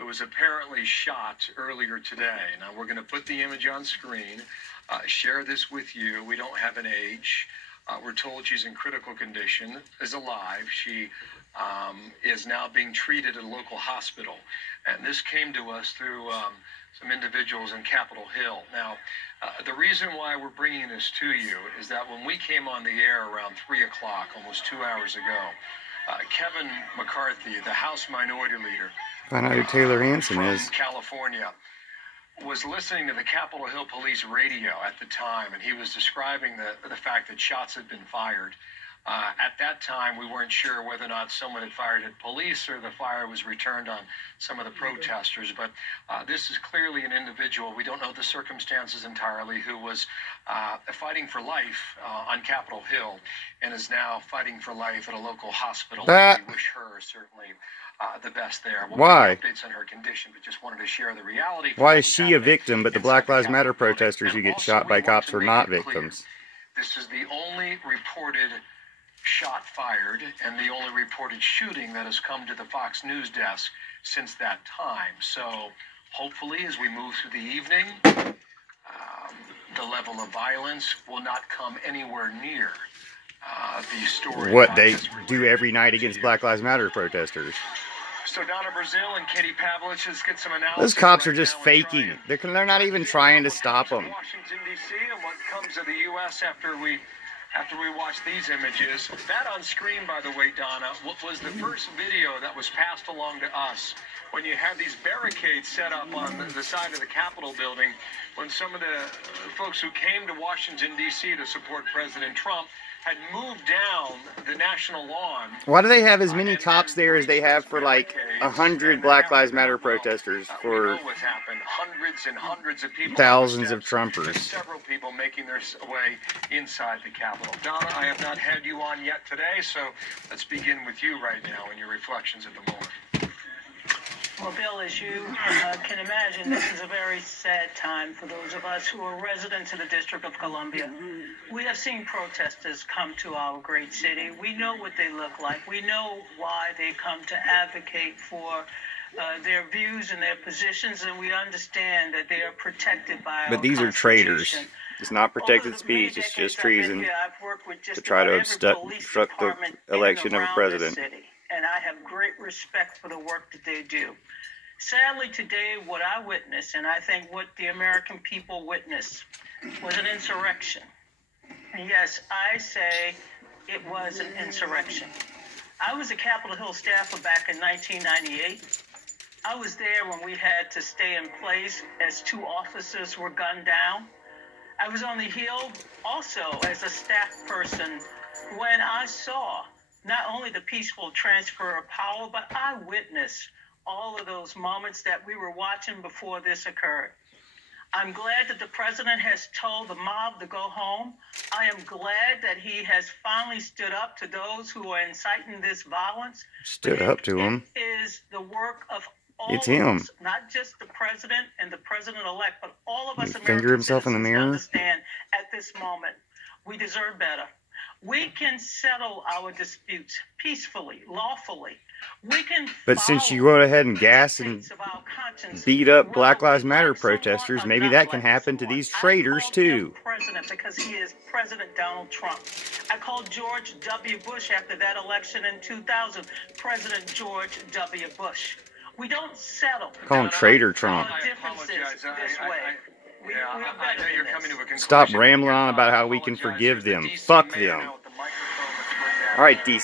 who was apparently shot earlier today. Now, we're going to put the image on screen, share this with you. We don't have an age. We're told she's in critical condition, is alive. She is now being treated at a local hospital. And this came to us through some individuals in Capitol Hill. Now, the reason why we're bringing this to you is that when we came on the air around 3 o'clock, almost 2 hours ago, Kevin McCarthy, the House Minority Leader, find out who Taylor Hanson is, from California, was listening to the Capitol Hill Police radio at the time, and he was describing the fact that shots had been fired. At that time, we weren't sure whether or not someone had fired at police or the fire was returned on some of the protesters. But this is clearly an individual, we don't know the circumstances entirely, who was fighting for life on Capitol Hill and is now fighting for life at a local hospital. We wish her certainly the best there. Why? Updates on her condition, but just wanted to share the reality. Why is she a victim, but the Black Lives Matter protesters who get shot by cops are not victims? This is the only reported shot fired and the only reported shooting that has come to the Fox News desk since that time. So hopefully as we move through the evening, the level of violence will not come anywhere near the story. What they do every night against Black Lives Matter protesters. So Donna Brazil and Katie Pavlich, let's get some analysis. Those cops are just faking. They're not even trying to stop them. Washington, D.C. and what comes of the U.S. after we watch these images. That on screen, by the way, Donna, was the first video that was passed along to us when you had these barricades set up on the side of the Capitol building when some of the folks who came to Washington, D.C. to support President Trump had moved down the national lawn. Why do they have as many cops there as they have for like 100 Black Lives Matter protesters for hundreds and hundreds of people, thousands of Trumpers? Several people making their way inside the Capitol. Donna, I have not had you on yet today, so let's begin with you right now and your reflections at the moment. Well, Bill, as you can imagine, this is a very sad time for those of us who are residents of the District of Columbia. We have seen protesters come to our great city. We know what they look like. We know why they come to advocate for their views and their positions, and we understand that they are protected by our But these are traitors. It's not protected speech, it's just treason to try to obstruct the election of a president. And I have great respect for the work that they do. Sadly, today, what I witnessed, and I think what the American people witnessed, was an insurrection. And yes, I say it was an insurrection. I was a Capitol Hill staffer back in 1998. I was there when we had to stay in place as 2 officers were gunned down. I was on the Hill also as a staff person when I saw not only the peaceful transfer of power, but I witnessed all of those moments that we were watching before this occurred. I'm glad that the president has told the mob to go home. I am glad that he has finally stood up to those who are inciting this violence. Stood up to him. It is the work of all It's him. of us, not just the president and the president-elect, but all of us American Finger himself in the mirror. Understand at this moment, we deserve better. We can settle our disputes peacefully, lawfully. We can. But since you go ahead and gas and beat up Black Lives Matter protesters, maybe that can happen to these traitors too. President, because he is President Donald Trump. I called George W. Bush after that election in 2000, President George W. Bush. We don't settle. Call him Traitor Trump. Stop rambling on about how we can forgive them. Fuck them. All right, DC.